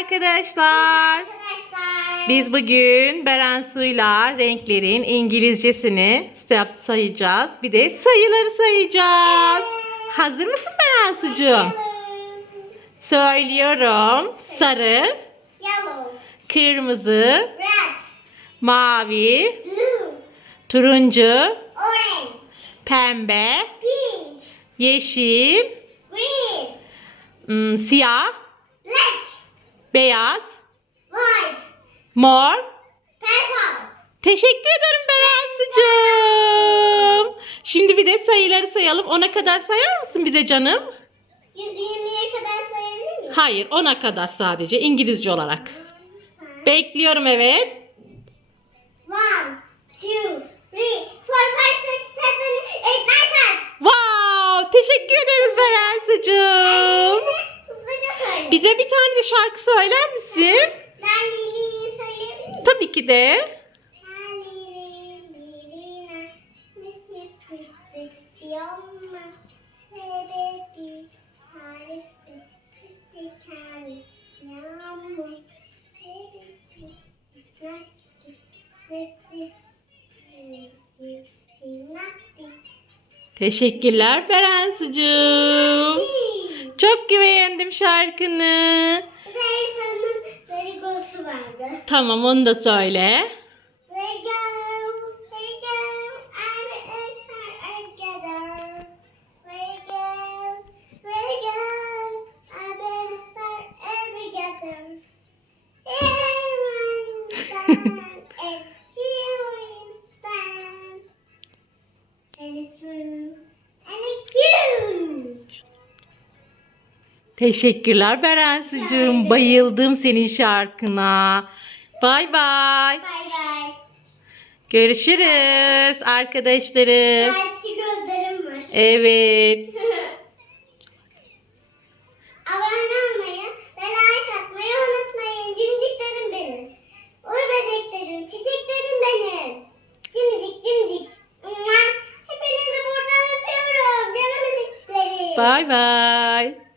arkadaşlar. Arkadaşlar. Biz bugün Beren Su'yla renklerin İngilizcesini yap- sayacağız. Bir de sayıları sayacağız. Hazır mısın Beren Su'cuğum? Söylüyorum. Sarı, Yellow. kırmızı, Red. mavi, Blue. turuncu, Orange. pembe, Peach. yeşil, Green. ım, siyah, Red. Beyaz, White. mor. Purple. Teşekkür ederim Berensu'cum. Şimdi bir de sayıları sayalım. Ona kadar sayar mısın bize canım? 120'ye kadar sayabilir miyim? Hayır, ona kadar sadece İngilizce olarak. Bekliyorum evet. One, two, three, four, five, six, seven, eight, nine, ten. Wow! Teşekkür ederiz Berensu'cum. Bize bir tane de şarkı söyler misin? Ben Lili'yi söyleyebilir miyim? Tabii ki de. Ben Lili, Lilina, Miss, Miss, Miss, Miss, Fiona, Baby, Alice, Christy, Carrie, Yamo, Baby, Snatchy, Christy, Pinati, Teşekkürler Berensu'cum. Çok beğendim şarkını. Elsa'nın Verigosu vardı. Tamam onu da söyle. We go, we go, I'm and Elsa together. We go, we Teşekkürler Berensu'cum. Bayıldım senin şarkına. Bay bay. Bye bye. Görüşürüz arkadaşlarım. Belki gözlerim var. Evet. Abone olmayı ve like atmayı unutmayın. Cimciklerim benim. Uy böceklerim, çiçeklerim benim. Cimcik cimcik. Hepinizi buradan öpüyorum. Canım içlerim. Bay bay.